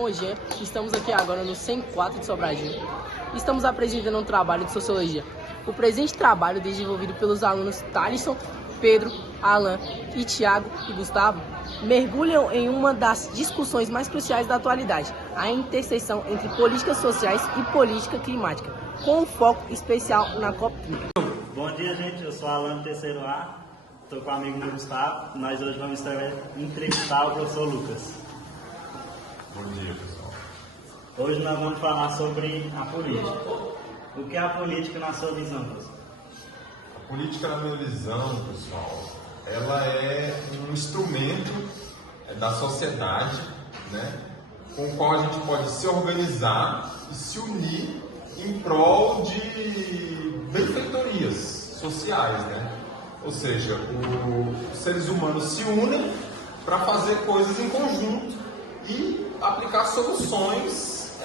Bom dia, estamos aqui agora no 104 de Sobradinho. Estamos apresentando um trabalho de sociologia. O presente trabalho, desenvolvido pelos alunos Thalisson, Pedro, Alan e Thiago e Gustavo, mergulham em uma das discussões mais cruciais da atualidade, a interseção entre políticas sociais e política climática, com um foco especial na COP30. Bom dia, gente. Eu sou Alan do terceiro A, estou com o amigo meu Gustavo. Nós hoje vamos entrevistar o professor Lucas. Bom dia, pessoal. Hoje nós vamos falar sobre a política. O que é a política na sua visão, professor? A política, na minha visão, pessoal, ela é um instrumento da sociedade, né, com o qual a gente pode se organizar e se unir em prol de benfeitorias sociais, né? Ou seja, os seres humanos se unem para fazer coisas em conjunto e aplicar soluções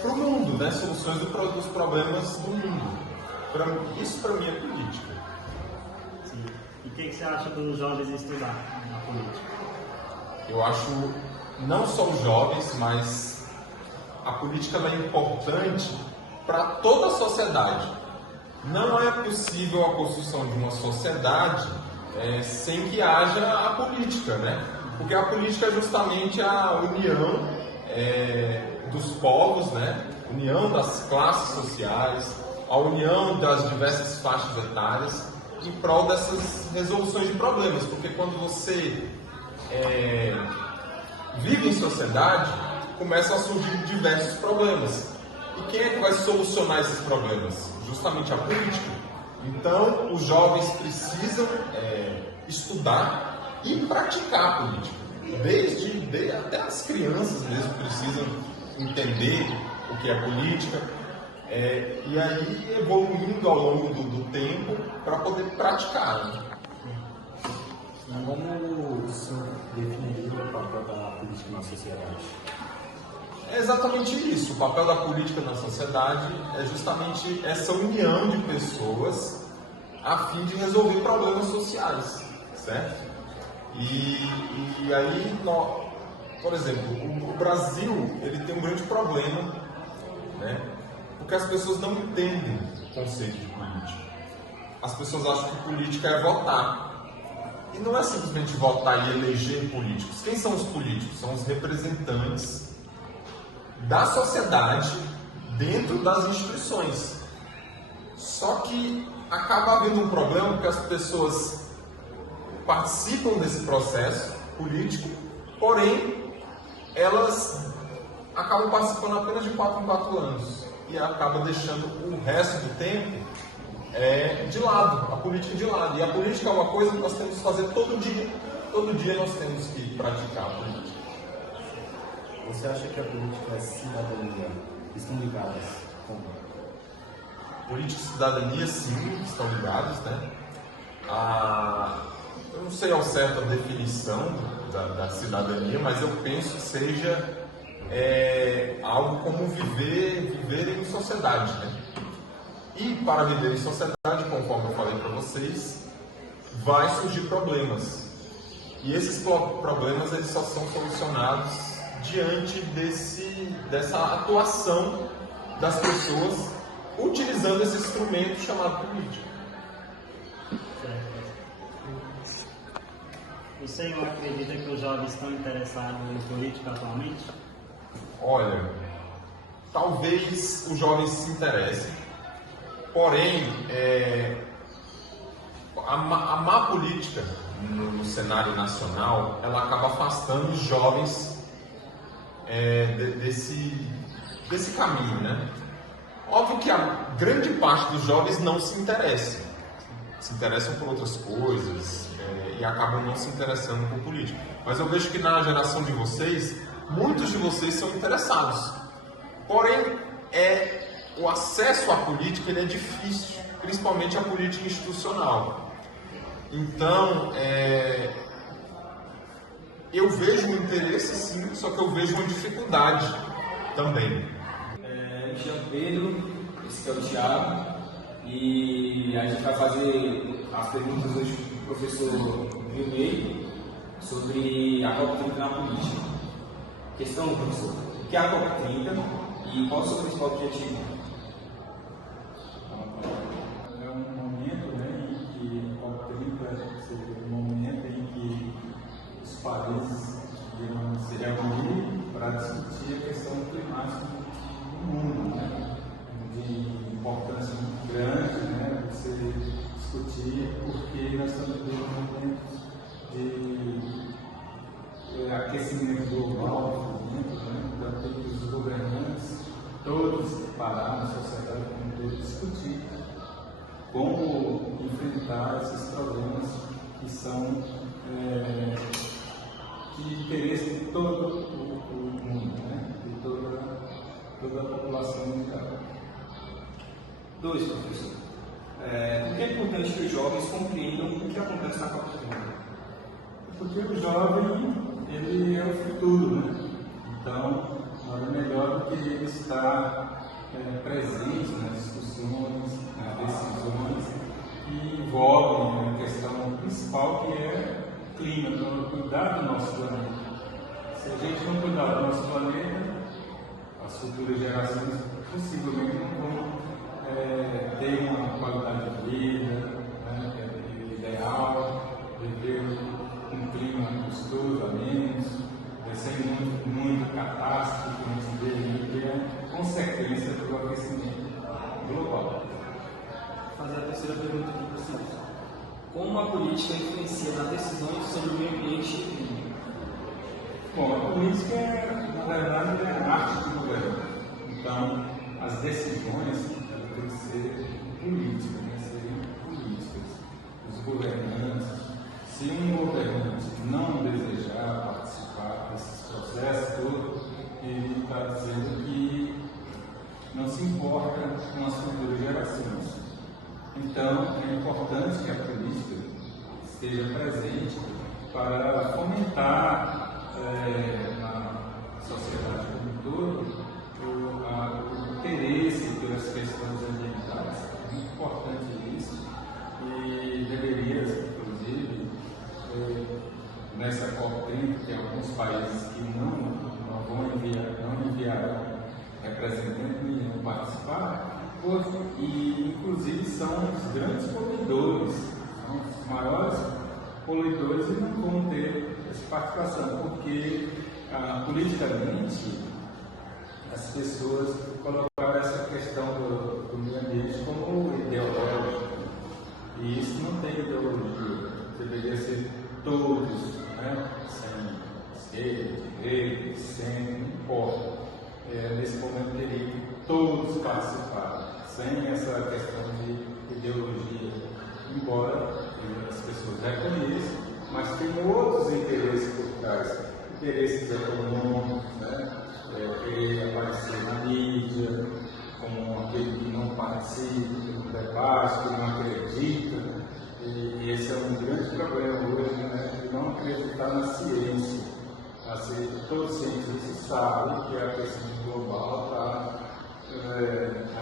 para o mundo, né? Soluções dos problemas do mundo. Isso para mim é política. Sim. E o que você acha dos jovens estudar na política? Eu acho não só os jovens, mas a política é importante para toda a sociedade. Não é possível a construção de uma sociedade sem que haja a política, né? Porque a política é justamente a união dos povos, né? União das classes sociais, a união das diversas faixas etárias em prol dessas resoluções de problemas. Porque quando você vive em sociedade, começam a surgir diversos problemas. E quem é que vai solucionar esses problemas? Justamente a política. Então, os jovens precisam estudar e praticar a política. Até as crianças mesmo precisam entender o que é política e aí evoluindo ao longo do tempo para poder praticar. Né? Como o senhor definiria o papel da política na sociedade? É exatamente isso. O papel da política na sociedade é justamente essa união de pessoas a fim de resolver problemas sociais, certo? E aí, por exemplo, o Brasil ele tem um grande problema, né? Porque as pessoas não entendem o conceito de política. As pessoas acham que política é votar. E não é simplesmente votar e eleger políticos. Quem são os políticos? São os representantes da sociedade dentro das instituições. Só que acaba havendo um problema porque as pessoas participam desse processo político, porém elas acabam participando apenas de 4 em 4 anos e acabam deixando o resto do tempo de lado, a política de lado. E a política é uma coisa que nós temos que fazer todo dia. Todo dia nós temos que praticar a política. Você acha que a política e a cidadania estão ligadas? Como? Política e cidadania, sim, estão ligados, né? Eu não sei ao certo a definição da cidadania, mas eu penso que seja algo como viver em sociedade, né? E para viver em sociedade, conforme eu falei para vocês, vai surgir problemas. E esses problemas eles só são solucionados diante dessa atuação das pessoas utilizando esse instrumento chamado política. O senhor acredita que os jovens estão interessados em política atualmente? Olha, talvez os jovens se interessem, porém, a má política no cenário nacional, ela acaba afastando os jovens desse caminho, né? Óbvio que a grande parte dos jovens não se interessam por outras coisas e acabam não se interessando por política. Mas eu vejo que na geração de vocês, muitos de vocês são interessados. Porém, o acesso à política ele é difícil, principalmente a política institucional. Então, eu vejo um interesse sim, só que eu vejo uma dificuldade também. Me chamo Pedro, esse é o Thiago, e a gente vai fazer as perguntas hoje para o professor Vilney sobre a COP30 na política. Questão, professor, o que é a COP30 e qual é o seu principal objetivo? É um momento, né, em que a COP30 seria um momento em que os países irão se reunir para discutir a questão climática do mundo, né, de importância muito grande, né, você discutir porque nós estamos vivendo momentos de aquecimento global, né, então tem que os governantes todos parar na sociedade como todos discutir como enfrentar esses problemas que são de interesse de todo o mundo, né, de toda a população mundial. 2, professor. Por que é importante que os jovens compreendam o que acontece na COP30? Porque o jovem, ele é o futuro, né? Então, nada melhor do que ele estar presente nas discussões, nas decisões que envolvem a questão principal, que é o clima, então, cuidar do nosso planeta. Se a gente não cuidar do nosso planeta, as futuras gerações possivelmente não vão ter uma qualidade de vida, né, ideal, viver um clima gostoso, ameno, sem muito catástrofe que a gente vê aí, que é consequência do aquecimento global. Vou fazer a terceira pergunta aqui para vocês. Como a política influencia nas decisões sobre o meio ambiente e clima? Bom, a política, na verdade, é a arte de governo. Então, as decisões têm que ser políticas, né? Serem políticas. Os governantes, se um governante não desejar participar desses processos todos, ele está dizendo que não se importa com as futuras gerações. Então, é importante que a política esteja presente para fomentar na sociedade como um todo o interesse pelas questões ambientais. É muito importante isso e deveria, inclusive, nessa COP30, que alguns países que não enviarão representantes nem irão participar, e inclusive são os grandes poluidores, são os maiores poluidores e não vão ter essa participação, porque politicamente as pessoas colocaram essa questão do meio ambiente como ideológico, e isso não tem ideologia, deveria ser todos, né? Sem esquerda, direita, centro, não importa. Nesse momento teria que todos participar, sem essa questão de ideologia, embora as pessoas reconheçam, mas tem outros interesses por trás, interesses econômicos, né? Querer aparecer na mídia, como aquele que não participa do debate, que não acredita, e esse é um grande problema hoje, né? De não acreditar na ciência. Todos os cientistas sabem que a questão global está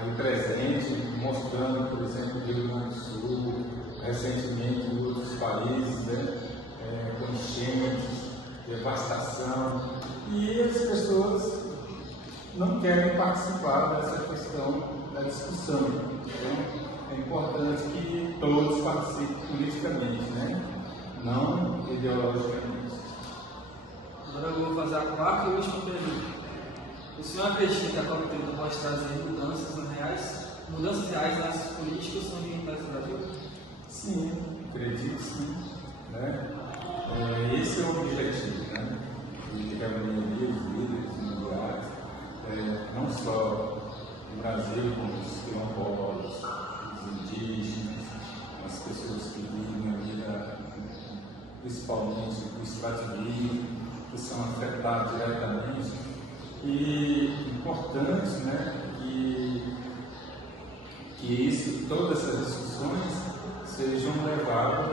aí presente, mostrando, por exemplo, no Rio Grande do Sul, recentemente em outros países, né, com enchentes, devastação, e as pessoas não querem participar dessa questão da discussão. Então, é importante que todos participem politicamente, né, não ideologicamente. Agora eu vou fazer a quarta e última pergunta. O senhor acredita que a COP30 pode trazer mudanças reais nas políticas ambientais do Brasil? Sim, acredito sim. Né? Esse é o objetivo, né? De reunir os líderes mundiais, não só no Brasil, como os quilombolas, os indígenas, as pessoas que vivem a vida, principalmente do extrativismo, que são afetados diretamente, e importante, né, que todas essas discussões sejam levadas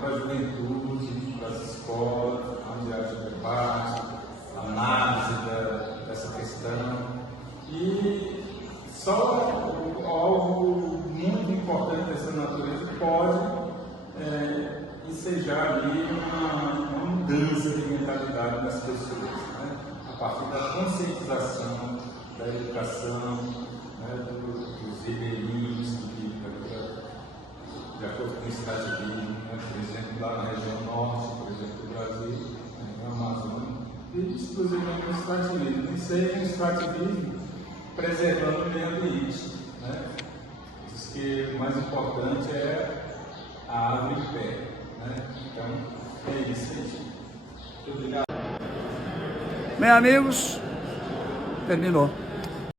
para a juventude, para as escolas, onde haja debate, análise dessa questão, e só algo muito importante dessa natureza pode ensejar ali uma mudança de mentalidade das pessoas, né? A partir da conscientização, da educação, né, dos ribeirinhos, de acordo com o extrativismo, né, por exemplo, lá na região norte, por exemplo, do Brasil, no Amazonas, e exclusivamente no extrativismo. Isso aí é um extrativismo preservando o meio ambiente. Né? Diz que o mais importante é a árvore em pé. Né? Então, é isso aí. Muito obrigado. Bem, amigos, terminou.